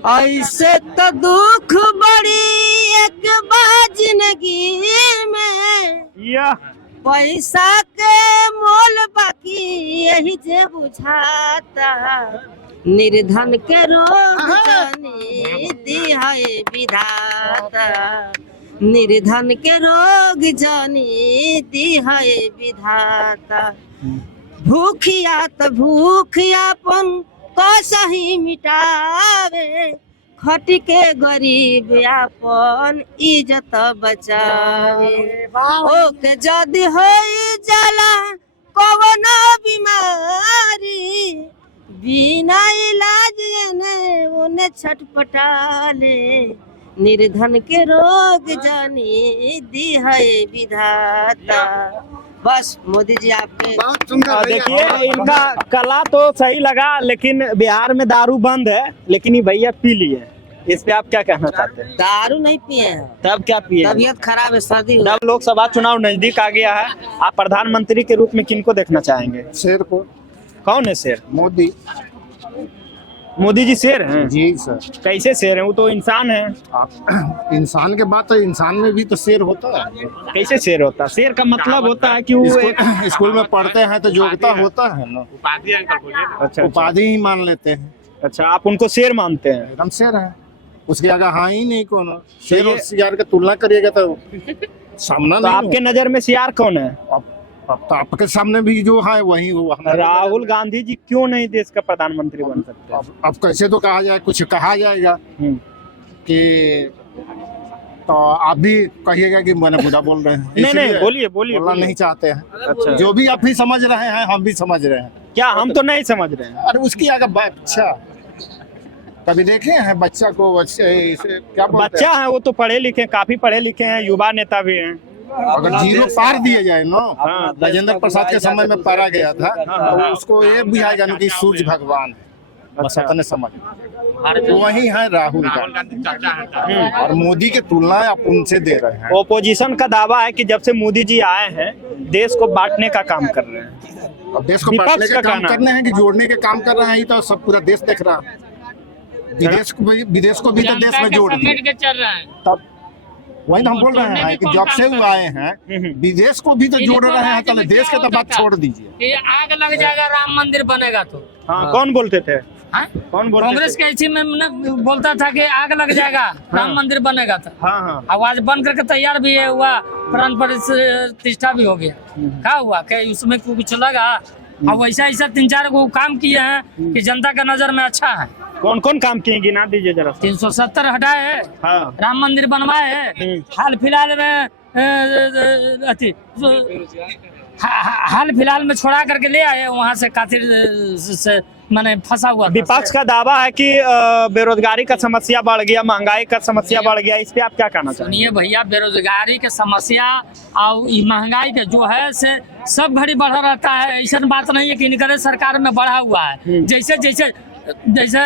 ऐसे तो दुख बड़ी एक बार जिंदगी में, या पैसा के मोल बाकी यही जे बुझाता, निर्धन के रोग जानी दी है विधाता, निर्धन के रोग जानी दी है विधाता। भूखिया तो भूखियापन कसही मिटावे, खट के गरीब अपन इज्जत बचावे। ओके जदि होई जाला कवन बीमारी, बिना इलाज ने ओने छटपटाले, निर्धन के रोग जानी दी है विधाता। बस मोदी जी आपके देखिए इनका कला तो सही लगा, लेकिन बिहार में दारू बंद है, लेकिन ये भैया पी लिए। इस पे आप क्या कहना चाहते हैं? दारू नहीं पिए हैं, तब क्या पिए? तबीयत खराब है, सर्दी हो। जब लोकसभा चुनाव नजदीक आ गया है, आप प्रधानमंत्री के रूप में किनको देखना चाहेंगे? शेर को। कौन है शेर? मोदी। मोदी जी शेर हैं? जी सर। कैसे शेर हैं? वो तो इंसान है। इंसान के बात तो इंसान में भी तो शेर होता है। कैसे शेर होता है? शेर का मतलब होता है कि वो स्कूल में पढ़ते हैं तो योग्यता होता है ना, अच्छा उपाधि ही मान लेते हैं। अच्छा, आप उनको शेर मानते हैं? एकदम शेर है, उसके आगे हाँ ही नहीं कौन। शेर और सियार की तुलना करिएगा तो सामना तो नहीं। आपके नजर में सियार कौन है? अब तो आपके सामने भी जो है वही वो। राहुल गांधी जी क्यों नहीं देश का प्रधानमंत्री बन सकते? अब कैसे तो कहा जाए, कुछ कहा जाएगा कि तो आप भी कहिएगा कि मैंने बुरा बोल रहे हैं। नहीं बोलिए बोलना नहीं चाहते हैं। अच्छा, जो भी आप भी समझ रहे हैं हम भी समझ रहे हैं। क्या हम तो नहीं समझ रहे हैं? अरे उसकी आगे बच्चा, कभी देखे हैं बच्चा को? क्या बच्चा है वो तो पढ़े लिखे, काफी पढ़े लिखे हैं, युवा नेता भी हैं। अगर जीरो पार दिए जाए ना, हाँ। राजेंद्र प्रसाद के समय में पारा गया था, तो उसको ये बुझाएगा ना कि सूर्य भगवान है। बस इतने समझ। वही है राहुल गांधी, और मोदी की तुलना आप उनसे दे रहे हैं। ओपोजिशन का दावा है कि जब से मोदी जी आए हैं देश को बांटने का काम कर रहे हैं। अब देश को बांटने का काम करने हैं कि जोड़ने के काम कर रहे हैं? ये तो सब पूरा देश देख रहा है। विदेश को भी तो देश में जोड़ दिया। तब वही हम बोल रहे हैं कि जब से वो आए हैं विदेश को भी तो जोड़ रहे हैं, तो देश के तो बात छोड़ दीजिए। आग लग जाएगा राम मंदिर बनेगा तो। हाँ, कौन बोलते थे? कौन बोलते? कांग्रेस के इसी में बोलता था कि आग लग जाएगा राम मंदिर बनेगा था। हाँ। आवाज बन करके तैयार भी है हुआ, प्राण प्रतिष्ठा भी हो गया। क्या हुआ कि उसमें कुछ लगा? अब वैसा ऐसा 3-4 को काम किए हैं कि जनता के नजर में अच्छा है। कौन कौन काम किए गिना दीजिए जरा। 370 हटाए है, हाँ। राम मंदिर बनवाए है, हाल फिलहाल में हाल फिलहाल में छोड़ा करके ले आए वहाँ से कातिर से मैंने फंसा हुआ। विपक्ष का दावा है कि बेरोजगारी का समस्या बढ़ गया, महंगाई का समस्या बढ़ गया, इस पे आप क्या कहना चाहेंगे? सुनिए भैया, बेरोजगारी के समस्या और महंगाई के जो है से सब घड़ी बढ़ा रहता है। ऐसा बात नहीं है कि इनकर सरकार में बढ़ा हुआ है। जैसे जैसे जैसे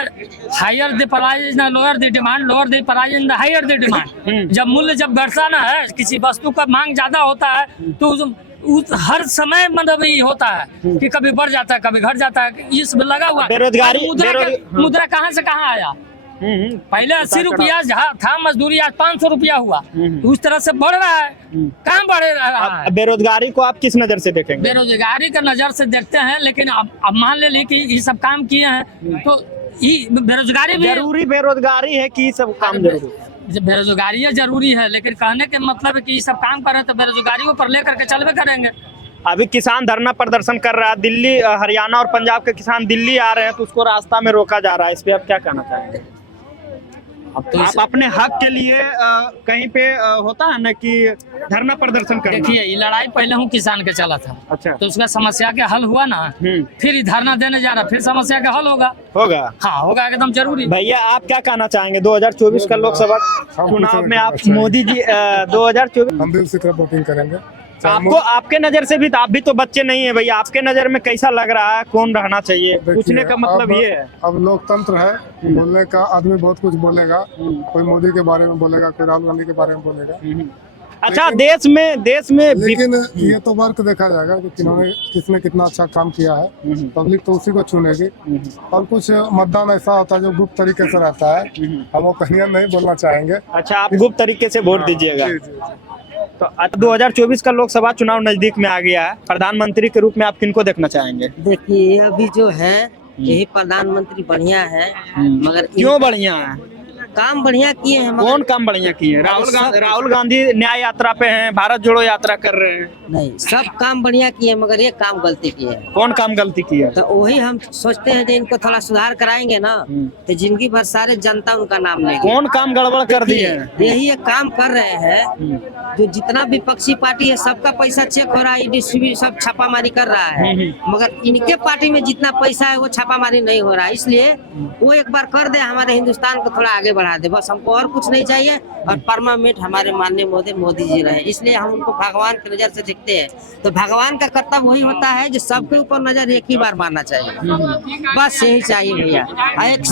हायर द प्राइस ना lower the demand, lower the price ना हायर द डिमांड। जब मूल्य जब बढ़ता ना है, किसी वस्तु का मांग ज्यादा होता है तो हर समय मतलब ये होता है कि कभी बढ़ जाता है कभी घट जाता है। इस लगा हुआ बेरोजगारी मुद्रा कहाँ से कहाँ आया? पहले 80 रुपया था मजदूरी, आज 500 रुपया हुआ। तो उस तरह से बढ़ रहा है। कहाँ बढ़ रहा है? बेरोजगारी को आप किस नजर से देखेंगे? बेरोजगारी का नजर से देखते हैं, लेकिन अब मान ले कि ये सब काम किए हैं तो बेरोजगारी भी जरूरी बेरोजगारी है कि सब काम जरूरी? बेरोजगारी जरूरी है, लेकिन कहने के मतलब है कि ये सब काम कर रहे हैं तो बेरोजगारी पर लेकर के चलवे करेंगे। अभी किसान धरना प्रदर्शन कर रहा है, दिल्ली, हरियाणा और पंजाब के किसान दिल्ली आ रहे हैं, तो उसको रास्ता में रोका जा रहा है। इस पे आप क्या कहना चाहेंगे? अब तो आप अपने हक के लिए कहीं पे होता है ना कि धरना प्रदर्शन करना। देखिए, ये लड़ाई पहले हूँ किसान के चला था। अच्छा। तो उसका समस्या के हल हुआ ना, फिर धरना देने जा रहा, फिर समस्या का हल होगा। हाँ, होगा एकदम जरूरी। भैया आप क्या कहना चाहेंगे 2024 का लोकसभा चुनाव में? आप मोदी जी 2024 हम भी उसी तरह वोटिंग करेंगे। आपको आपके नजर से भी आप भी तो बच्चे नहीं है भैया, आपके नजर में कैसा लग रहा है, कौन रहना चाहिए? पूछने का मतलब ये है। अब लोकतंत्र है, बोलने का आदमी बहुत कुछ बोलेगा। कोई मोदी के बारे में बोलेगा, कोई राहुल गांधी के बारे में बोलेगा। अच्छा, देश में लेकिन ये तो वर्क देखा जाएगा कि किसने कितना अच्छा काम किया है। पब्लिक तो उसी को चुनेगी। और कुछ मतदान ऐसा होता है जो गुप्त तरीके से रहता है, हम वो कहीं नहीं बोलना चाहेंगे। अच्छा, आप गुप्त तरीके से वोट दीजिएगा। तो 2024 का लोकसभा चुनाव नजदीक में आ गया है, प्रधानमंत्री के रूप में आप किनको देखना चाहेंगे? देखिए अभी जो है यही प्रधानमंत्री बढ़िया है, मगर क्यों बढ़िया है? काम बढ़िया किए हैं मगर कौन काम बढ़िया किए? राहुल गांधी न्याय यात्रा पे हैं, भारत जोड़ो यात्रा कर रहे हैं। नहीं, सब काम बढ़िया किए हैं मगर ये काम गलती किए हैं। कौन काम गलती की है? तो वही हम सोचते हैं कि इनको थोड़ा सुधार कराएंगे ना तो जिंदगी भर सारे जनता उनका नाम लेगी। कौन काम गड़बड़ कर दिए हैं? यही एक काम कर रहे हैं, जो जितना विपक्षी पार्टी है सबका पैसा चेक हो रहा है, डिस्ट्रीब्यूट सब छापामारी कर रहा है, मगर इनके पार्टी में जितना पैसा है वो छापामारी नहीं हो रहा है। इसलिए वो एक बार कर दे, हमारे हिंदुस्तान को थोड़ा आगे बढ़ा दे, बस हमको और कुछ नहीं चाहिए। और परमानेंट हमारे माननीय मोदी जी रहे, इसलिए हम उनको भगवान की नजर से देखते हैं। तो भगवान का कर्तव्य वही होता है जो सबके ऊपर नजर एक ही बार मारना चाहिए, बस यही चाहिए भैया। एक